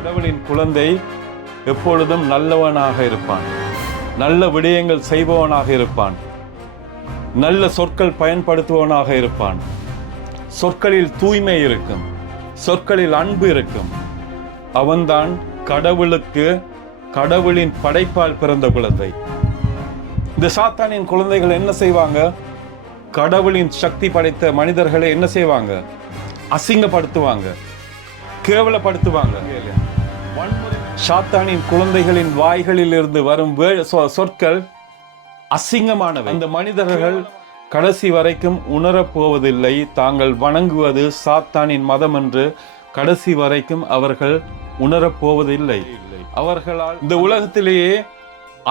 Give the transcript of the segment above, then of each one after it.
கடவுளின் குழந்தை எப்பொழுதும் நல்லவனாக இருப்பான், நல்ல விடயங்கள் செய்பவனாக இருப்பான், நல்ல சொற்கள் பயன்படுத்துபவனாக இருப்பான். சொற்களில் தூய்மை இருக்கும், சொற்களில் அன்பு இருக்கும். அவன்தான் கடவுளின் படைப்பால் பிறந்த குழந்தை. இந்த சாத்தானின் குழந்தைகள் என்ன செய்வாங்க? கடவுளின் சக்தி படைத்த மனிதர்களை என்ன செய்வாங்க? அசிங்கப்படுத்துவாங்க, கேவலப்படுத்துவாங்க. சாத்தானின் குழந்தைகளின் வாய்களில் இருந்து வரும் சொற்கள் அசிங்கமானவை. அந்த மனிதர்கள் கடைசி வரைக்கும் உணரப்போவதில்லை தாங்கள் வணங்குவது சாத்தானின் மதம் என்று. கடைசி வரைக்கும் அவர்கள் உணரப்போவதில்லை. அவர்களால் இந்த உலகத்திலேயே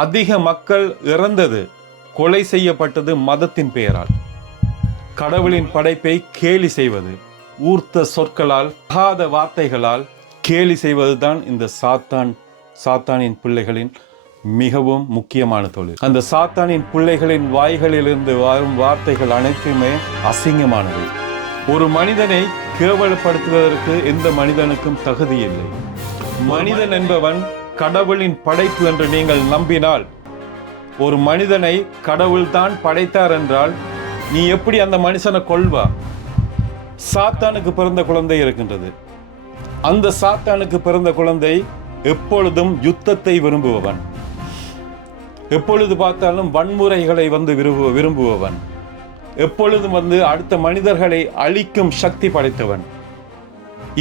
அதிக மக்கள் இறந்தது, கொலை செய்யப்பட்டது மதத்தின் பெயரால். கடவுளின் படைப்பை கேலி செய்வது, ஊர்த்த சொற்களால், ஆகாத வார்த்தைகளால் கேலி செய்வதுதான் இந்த சாத்தானின் பிள்ளைகளின் மிகவும் முக்கியமான தொழில். அந்த சாத்தானின் பிள்ளைகளின் வாய்களிலிருந்து வரும் வார்த்தைகள் அனைத்துமே அசிங்கமானவை. ஒரு மனிதனை கேவலப்படுத்துவதற்கு எந்த மனிதனுக்கும் தகுதி இல்லை. மனிதன் என்பவன் கடவுளின் படைப்பு என்று நீங்கள் நம்பினால், ஒரு மனிதனை கடவுள் தான் படைத்தார் என்றால் நீ எப்படி அந்த மனுஷனை கொல்வா? சாத்தானுக்கு பிறந்த குழந்தை இருக்கின்றது. அந்த சாத்தானுக்கு பிறந்த குழந்தை எப்பொழுதும் யுத்தத்தை விரும்புபவன், எப்பொழுது பார்த்தாலும் வன்முறைகளை விரும்புபவன், எப்பொழுதும் அடுத்த மனிதர்களை அழிக்கும் சக்தி படைத்தவன்.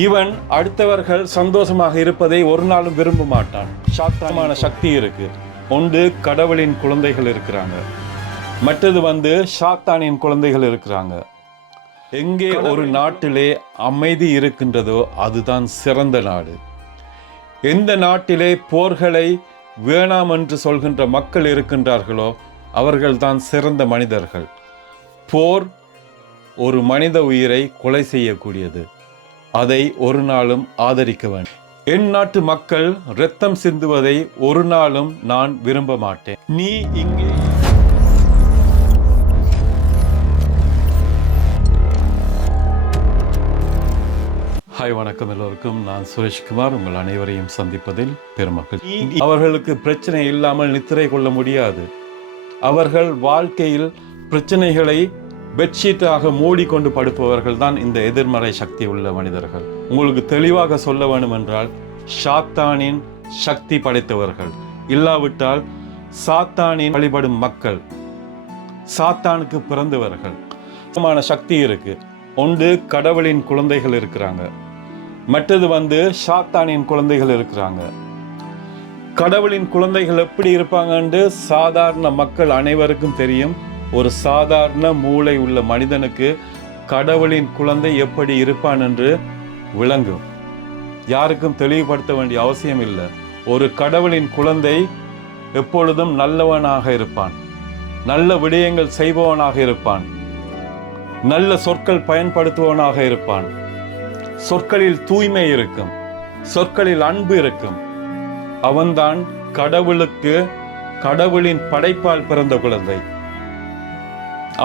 இவன் அடுத்தவர்கள் சந்தோஷமாக இருப்பதை ஒரு நாளும் விரும்ப மாட்டான். சாத்தானமான சக்தி இருக்கு. ஒன்று கடவுளின் குழந்தைகள் இருக்கிறாங்க, மற்றது சாத்தானின் குழந்தைகள் இருக்கிறாங்க. எங்கே ஒரு நாட்டிலே அமைதி இருக்கின்றதோ அதுதான் சிறந்த நாடு. எந்த நாட்டிலே போர்களை வேணாம் என்று சொல்கின்ற மக்கள் இருக்கின்றார்களோ அவர்கள்தான் சிறந்த மனிதர்கள். போர் ஒரு மனித உயிரை கொலை செய்யக்கூடியது. அதை ஒரு நாளும் ஆதரிக்க வேண்டும். என் நாட்டு மக்கள் இரத்தம் சிந்துவதை ஒரு நாளும் நான் விரும்ப மாட்டேன். நீ இங்கே ஹாய், வணக்கம் எல்லோருக்கும். நான் சுரேஷ்குமார். உங்கள் அனைவரையும் சந்திப்பதில் பெருமக்கள். அவர்களுக்கு பிரச்சனை இல்லாமல் நித்திரை கொள்ள முடியாது. அவர்கள் வாழ்க்கையில் பிரச்சனைகளை பெட்ஷீட்டாக மூடிக்கொண்டு படுப்பவர்கள் தான் இந்த எதிர்மறை சக்தி உள்ள மனிதர்கள். உங்களுக்கு தெளிவாக சொல்ல வேண்டும் என்றால், சாத்தானின் சக்தி படைத்தவர்கள், இல்லாவிட்டால் சாத்தானின் வழிபடும் மக்கள், சாத்தானுக்கு பிறந்தவர்கள். சக்தி இருக்கு. ஒன்று கடவுளின் குழந்தைகள் இருக்கிறாங்க, மற்றது சாத்தானின் குழந்தைகள் இருக்கிறாங்க. கடவுளின் குழந்தைகள் எப்படி இருப்பாங்கன்னு சாதாரண மக்கள் அனைவருக்கும் தெரியும். ஒரு சாதாரண மூளை உள்ள மனிதனுக்கு கடவுளின் குழந்தை எப்படி இருப்பான் என்று விளங்கும். யாருக்கும் தெளிவுபடுத்த வேண்டிய அவசியம் இல்லை. ஒரு கடவுளின் குழந்தை எப்பொழுதும் நல்லவனாக இருப்பான், நல்ல விடயங்கள் செய்பவனாக இருப்பான், நல்ல சொற்கள் பயன்படுத்துபவனாக இருப்பான். சொற்களில் தூய்மை இருக்கும், சொற்களில் அன்பு இருக்கும். அவன்தான் கடவுளின் படைப்பால் பிறந்த குழந்தை.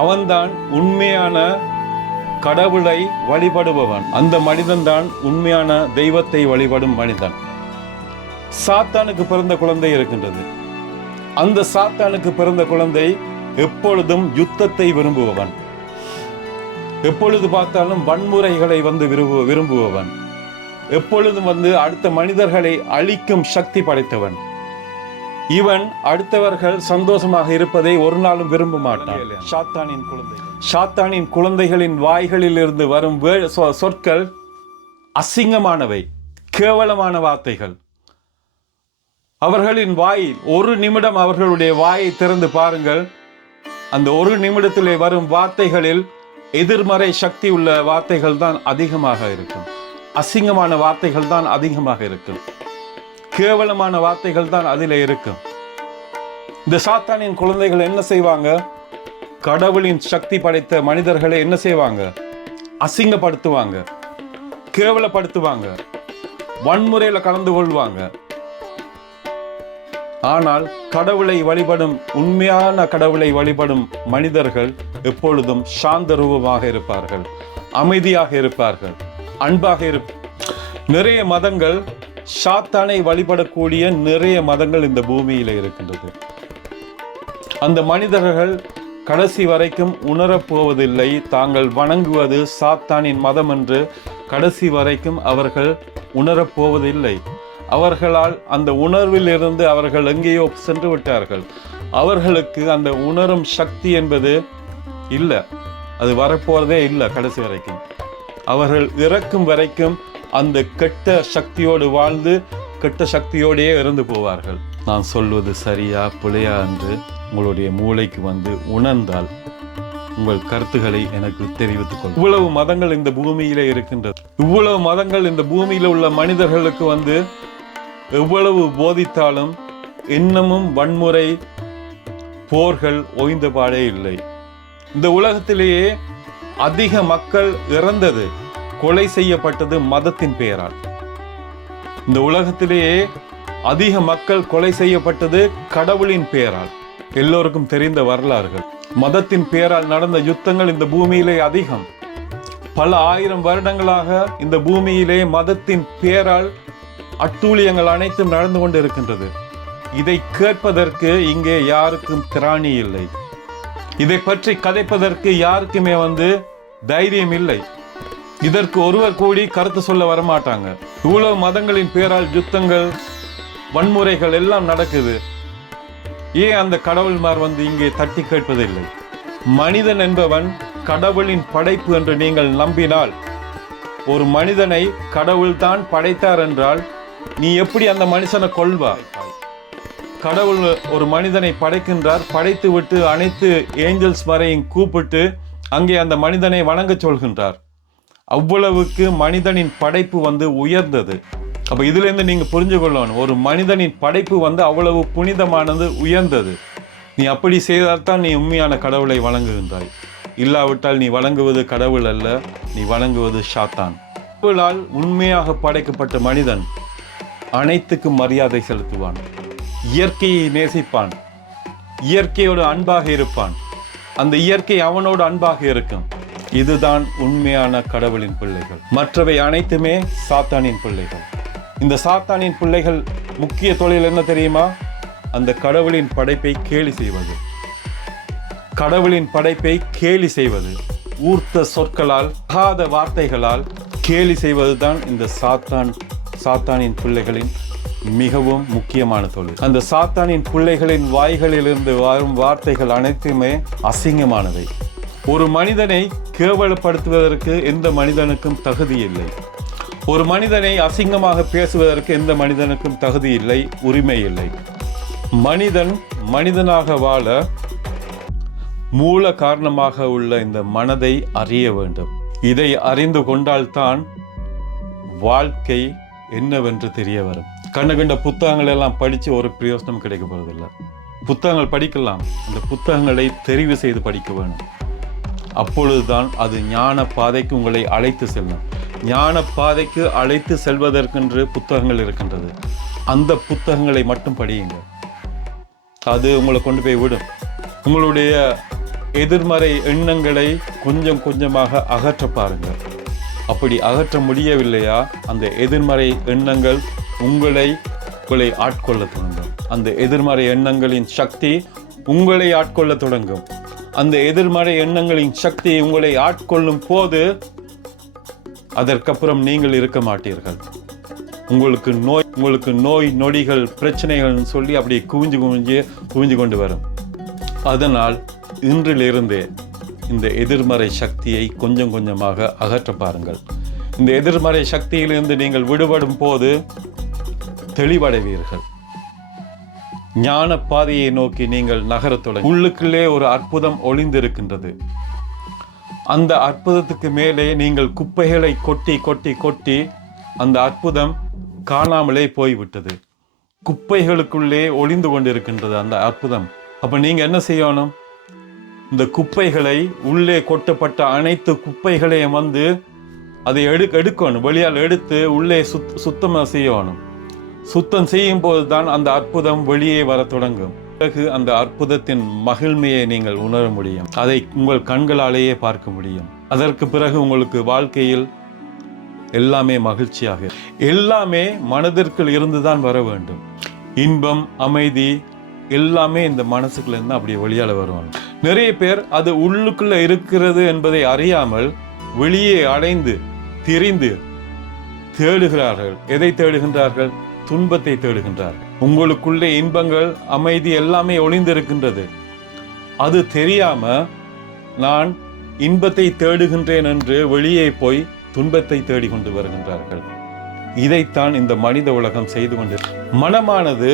அவன்தான் உண்மையான கடவுளை வழிபடுபவன். அந்த மனிதன்தான் உண்மையான தெய்வத்தை வழிபடும் மனிதன். சாத்தானுக்கு பிறந்த குழந்தை இருக்கின்றது. அந்த சாத்தானுக்கு பிறந்த குழந்தை எப்பொழுதும் யுத்தத்தை விரும்புபவன், எப்பொழுது பார்த்தாலும் வன்முறைகளை விரும்புபவன், எப்பொழுதும் அடுத்த மனிதர்களை அழிக்கும் சக்தி படைத்தவன். இவன் அடுத்தவர்கள் சந்தோஷமாக இருப்பதை ஒரு நாளும் விரும்ப மாட்டான். சாத்தானின் குழந்தைகளின் வாய்களில் இருந்து வரும் சொற்கள் அசிங்கமானவை, கேவலமான வார்த்தைகள். அவர்களின் வாயில் ஒரு நிமிடம் அவர்களுடைய வாயை திறந்து பாருங்கள். அந்த ஒரு நிமிடத்திலே வரும் வார்த்தைகளில் எதிர்மறை சக்தி உள்ள வார்த்தைகள் தான் அதிகமாக இருக்கும். அசிங்கமான வார்த்தைகள் தான் அதிகமாக இருக்கும். கேவலமான வார்த்தைகள் தான் அதில் இருக்கும். இந்த சாத்தானின் குழந்தைகள் என்ன செய்வாங்க? கடவுளின் சக்தி படைத்த மனிதர்களை என்ன செய்வாங்க? அசிங்கப்படுத்துவாங்க, கேவலப்படுத்துவாங்க, வன்முறையில கலந்து கொள்வாங்க. ஆனால் உண்மையான கடவுளை வழிபடும் மனிதர்கள் எப்பொழுதும் சாந்த ரூபமாக இருப்பார்கள், அமைதியாக இருப்பார்கள், அன்பாக இருப்பார்கள். நிறைய மதங்கள் சாத்தானை வழிபடக்கூடிய நிறைய மதங்கள் இந்த பூமியில இருக்கின்றது. அந்த மனிதர்கள் கடைசி வரைக்கும் உணரப்போவதில்லை தாங்கள் வணங்குவது சாத்தானின் மதம் என்று. கடைசி வரைக்கும் அவர்கள் உணரப்போவதில்லை. அவர்களால் அந்த உணர்வில் இருந்து அவர்கள் எங்கேயோ சென்று விட்டார்கள். அவர்களுக்கு அந்த உணரும் சக்தி என்பது இல்லை, அது வரப்போறதே இல்லை. கடைசி வரைக்கும் அவர்கள் இறக்கும் வரைக்கும் அந்த கெட்ட சக்தியோடு வாழ்ந்து கெட்ட சக்தியோடையே இறந்து போவார்கள். நான் சொல்வது சரியா பிழையா என்று உங்களுடைய மூளைக்கு உணர்ந்தால் உங்கள் கருத்துக்களை எனக்கு தெரிவித்துக் கொள்ளும். இவ்வளவு மதங்கள் இந்த பூமியிலே இருக்கின்றது. இவ்வளவு மதங்கள் இந்த பூமியில உள்ள மனிதர்களுக்கு எவ்வளவு போதித்தாலும் இன்னமும் வன்முறை போர்கள் ஓய்ந்த பாடே இல்லை. இந்த உலகத்திலேயே அதிக மக்கள் இறந்தது, கொலை செய்யப்பட்டது மதத்தின் பெயரால். இந்த உலகத்திலேயே அதிக மக்கள் கொலை செய்யப்பட்டது கடவுளின் பெயரால். எல்லோருக்கும் தெரிந்த வரலாறுகள். மதத்தின் பெயரால் நடந்த யுத்தங்கள் இந்த பூமியிலே அதிகம். பல ஆயிரம் வருடங்களாக இந்த பூமியிலே மதத்தின் பெயரால் அட்டூழியங்கள் அனைத்தும் நடந்து கொண்டு இருக்கின்றது. இதை கேட்பதற்கு இங்கே யாருக்கும் திராணி இல்லை. இதை பற்றி கதைப்பதற்கு யாருக்குமே தைரியம் இல்லை. இதற்கு ஒருவர் கூடி கருத்து சொல்ல வரமாட்டாங்க. இவ்வளவு மதங்களின் பெயரால் யுத்தங்கள் வன்முறைகள் எல்லாம் நடக்குது. ஏன் அந்த கடவுள்மார் இங்கே தட்டி கேட்பதில்லை? மனிதன் என்பவன் கடவுளின் படைப்பு என்று நீங்கள் நம்பினால், ஒரு மனிதனை கடவுள் தான் படைத்தார் என்றால் நீ எப்படி அந்த மனுஷனை கொல்வாய்? கடவுள் ஒரு மனிதனை படைக்கின்றார், படைத்து விட்டு அனைத்து ஏஞ்சல்ஸ் வரையும் கூப்பிட்டு அங்கே அந்த மனிதனை வணங்க சொல்கின்றார். அவ்வளவுக்கு மனிதனின் படைப்பு உயர்ந்தது. அப்ப இதுல இருந்து நீங்க புரிஞ்சு கொள்ளணும், ஒரு மனிதனின் படைப்பு அவ்வளவு புனிதமானது, உயர்ந்தது. நீ அப்படி செய்தால்தான் நீ உண்மையான கடவுளை வணங்குகின்றாய். இல்லாவிட்டால் நீ வணங்குவது கடவுள் அல்ல, நீ வணங்குவது சாத்தான். கடவுளால் உண்மையாக படைக்கப்பட்ட மனிதன் அனைத்துக்கும் மரியாதை செலுத்துவான், இயற்கையை நேசிப்பான், இயற்கையோடு அன்பாக இருப்பான், அந்த இயற்கை அவனோடு அன்பாக இருக்கும். இதுதான் உண்மையான கடவுளின் பிள்ளைகள். மற்றவை அனைத்துமே சாத்தானின் பிள்ளைகள். இந்த சாத்தானின் பிள்ளைகள் முக்கிய தொழில் என்ன தெரியுமா? அந்த கடவுளின் படைப்பை கேலி செய்வது. கடவுளின் படைப்பை கேலி செய்வது, ஊர்த்த சொற்களால், ஆகாத வார்த்தைகளால் கேலி செய்வதுதான் இந்த சாத்தானின் பிள்ளைகளின் மிகவும் முக்கியமான தொழில். அந்த சாத்தானின் பிள்ளைகளின் வாய்களிலிருந்து வரும் வார்த்தைகள் அனைத்துமே அசிங்கமானவை. ஒரு மனிதனை கேவலப்படுத்துவதற்கு எந்த மனிதனுக்கும் தகுதி இல்லை. ஒரு மனிதனை அசிங்கமாக பேசுவதற்கு எந்த மனிதனுக்கும் தகுதி இல்லை, உரிமை இல்லை. மனிதன் மனிதனாக வாழ மூல காரணமாக உள்ள இந்த மனதை அறிய வேண்டும். இதை அறிந்து கொண்டால்தான் வாழ்க்கை என்னவென்று தெரிய வரும். கண்ட புத்தகங்கள் எல்லாம் படித்து ஒரு பிரயோசனம் கிடைக்க போவதில்லை. புத்தகங்கள் படிக்கலாம், அந்த புத்தகங்களை தெரிவு செய்து படிக்க வேணும். அப்பொழுதுதான் அது ஞான பாதைக்கு உங்களை அழைத்து செல்லும். ஞான பாதைக்கு அழைத்து செல்வதற்கென்று புத்தகங்கள் இருக்கின்றது. அந்த புத்தகங்களை மட்டும் படியுங்க, அது உங்களை கொண்டு போய் விடும். உங்களுடைய எதிர்மறை எண்ணங்களை கொஞ்சம் கொஞ்சமாக அகற்ற பாருங்கள். அப்படி அகற்ற முடியவில்லையா, அந்த எதிர்மறை எண்ணங்கள் உங்களை ஆட்கொள்ள தொடங்கும். அந்த எதிர்மறை எண்ணங்களின் சக்தி உங்களை ஆட்கொள்ள தொடங்கும். அந்த எதிர்மறை எண்ணங்களின் சக்தி உங்களை ஆட்கொள்ளும் போது அதற்கப்புறம் நீங்கள் இருக்க மாட்டீர்கள். உங்களுக்கு நோய் நொடிகள் பிரச்சனைகள் சொல்லி அப்படி குவிஞ்சு கொண்டு வரும். அதனால் இன்றிலிருந்தே இந்த எதிர்மறை சக்தியை கொஞ்சம் கொஞ்சமாக அகற்ற பாருங்கள். இந்த எதிர்மறை சக்தியிலிருந்து நீங்கள் விடுபடும் போது தெளிவடைவீர்கள். ஞான பாதையை நோக்கி நீங்கள் நகரத் தொடங்க. உள்ளுக்குள்ளே ஒரு அற்புதம் ஒளிந்திருக்கின்றது. அந்த அற்புதத்துக்கு மேலே நீங்கள் குப்பைகளை கொட்டி கொட்டி கொட்டி அந்த அற்புதம் காணாமலே போய்விட்டது. குப்பைகளுக்குள்ளே ஒளிந்து கொண்டிருக்கின்றது அந்த அற்புதம். அப்ப நீங்க என்ன செய்யணும்? இந்த குப்பைகளை, உள்ளே கொட்டப்பட்ட அனைத்து குப்பைகளையும் அதை எடுக்கணும். வெளியால் எடுத்து உள்ளே சுத்தமாக செய்யணும். சுத்தம் செய்யும் போதுதான் அந்த அற்புதம் வெளியே வர தொடங்கும். பிறகு அந்த அற்புதத்தின் மகிழ்மையை நீங்கள் உணர முடியும். அதை உங்கள் கண்களாலேயே பார்க்க முடியும். அதற்கு பிறகு உங்களுக்கு வாழ்க்கையில் எல்லாமே மகிழ்ச்சியாக, எல்லாமே மனதிற்குள் இருந்துதான் வர வேண்டும். இன்பம், அமைதி எல்லாமே இந்த மனசுக்குள்ள இருந்து அப்படியே வெளியால வருவாங்க. நிறைய பேர் அது உள்ளுக்குள்ள இருக்கிறது என்பதை அறியாமல் வெளியே அடைந்து திரிந்து தேடுகிறார்கள். எதை தேடுகின்றார்கள்? துன்பத்தை தேடுகின்றார்கள். உங்களுக்குள்ளே இன்பங்கள், அமைதி எல்லாமே ஒளிந்திருக்கின்றது. அது தெரியாம நான் இன்பத்தை தேடுகின்றேன் என்று வெளியே போய் துன்பத்தை தேடிக்கொண்டு வருகின்றார்கள். இதைத்தான் இந்த மனித உலகம் செய்து கொண்டு, மனமானது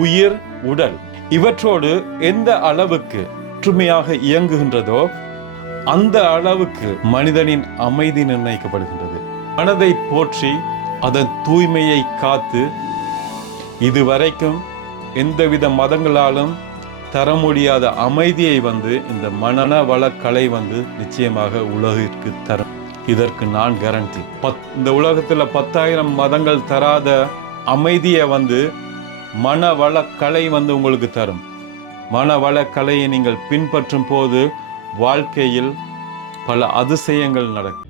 உயிர், உடல் இவற்றோடு எந்த அளவுக்கு ஒற்றுமையாக இயங்குகின்றதோ அந்த அளவுக்கு மனிதனின் அமைதி நிர்ணயிக்கப்படுகின்றது. மனதை போற்றி அதன் தூய்மையை காத்து இதுவரைக்கும் எந்தவித மதங்களாலும் தர முடியாத அமைதியை இந்த மனவள கலை நிச்சயமாக உலகிற்கு தரும். இதற்கு நான் கேரண்டி. இந்த உலகத்துல 10,000 மதங்கள் தராத அமைதியை மனவள கலை உங்களுக்கு தரும். மனவள கலையை நீங்கள் பின்பற்றும் போது வாழ்க்கையில் பல அதிசயங்கள் நடக்கும்.